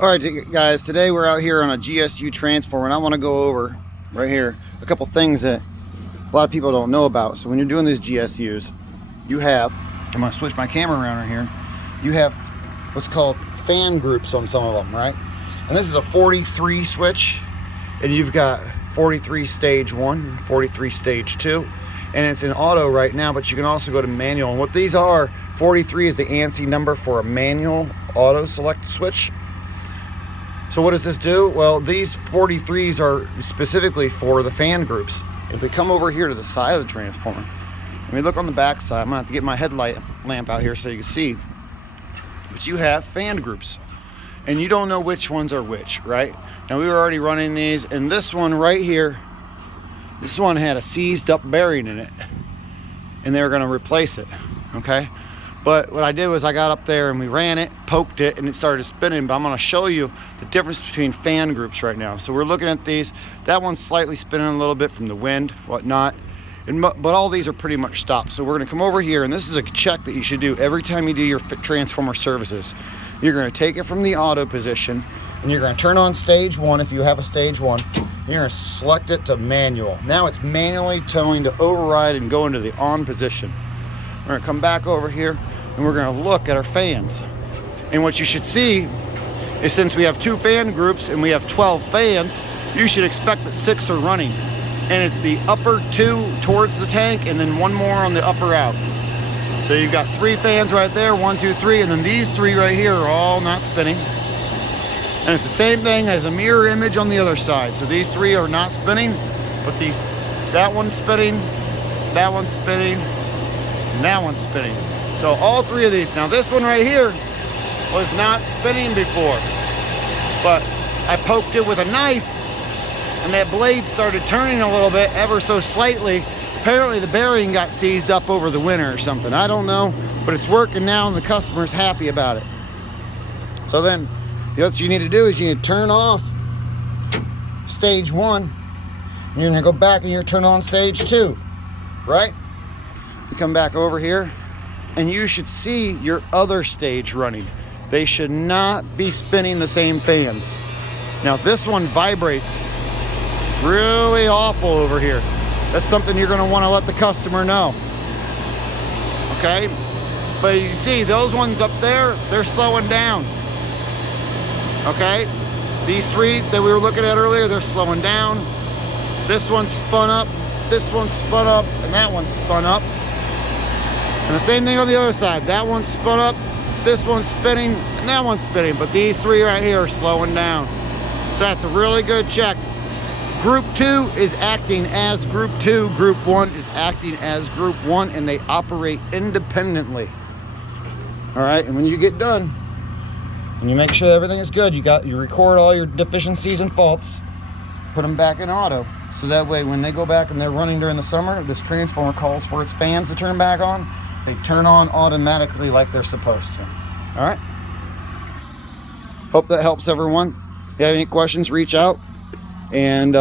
All right, guys, today we're out here on a GSU transformer, and I want to go over right here a couple things that a lot of people don't know about. So when you're doing these GSUs, you have, I'm going to switch my camera around right here, you have what's called fan groups on some of them, right? And this is a 43 switch, and you've got 43 stage 1, 43 stage 2, and it's in auto right now, but you can also go to manual. And what these are, 43 is the ANSI number for a manual auto select switch. So what does this do? Well, these 43s are specifically for the fan groups. If we come over here to the side of the transformer, and we look on the back side, I'm gonna have to get my headlight lamp out here so you can see. But you have fan groups, and you don't know which ones are which, right? Now we were already running these, and this one right here, this one had a seized up bearing in it, and they were gonna replace it, okay? But what I did was I got up there and we ran it, poked it, and it started spinning. But I'm going to show you the difference between fan groups right now. So we're looking at these. That one's slightly spinning a little bit from the wind, whatnot. But all these are pretty much stopped. So we're going to come over here, and this is a check that you should do every time you do your transformer services. You're going to take it from the auto position, and you're going to turn on stage 1 if you have a stage 1. And you're going to select it to manual. Now it's manually telling to override and go into the on position. We're going to come back over here, and we're going to look at our fans. And what you should see is, since we have 2 fan groups and we have 12 fans, you should expect that 6 are running. And it's the upper 2 towards the tank, and then 1 more on the upper out. So you've got 3 fans right there, 1, 2, 3, and then these 3 right here are all not spinning. And it's the same thing as a mirror image on the other side. So these 3 are not spinning, but that one's spinning, that one's spinning, and that one's spinning. So all 3 of these. Now this one right here was not spinning before, but I poked it with a knife and that blade started turning a little bit, ever so slightly. Apparently the bearing got seized up over the winter or something. I don't know, but it's working now and the customer's happy about it. So then what you need to do is you need to turn off stage 1, and you're gonna go back and you're turn on stage 2, right? You come back over here, and you should see your other stage running. They should not be spinning the same fans. Now this one vibrates really awful over here. That's something you're going to want to let the customer know. Okay? But you see those ones up there, they're slowing down. Okay? These 3 that we were looking at earlier, they're slowing down. This one's spun up, this one's spun up, and that one's spun up. And the same thing on the other side. That one's spun up, this one's spinning, and that one's spinning. But these 3 right here are slowing down. So that's a really good check. Group 2 is acting as Group 2. Group 1 is acting as Group 1, and they operate independently. All right, and when you get done, and you make sure everything is good, you record all your deficiencies and faults, put them back in auto. So that way when they go back and they're running during the summer, this transformer calls for its fans to turn back on. They turn on automatically like they're supposed to. All right? Hope that helps everyone. If you have any questions, reach out. And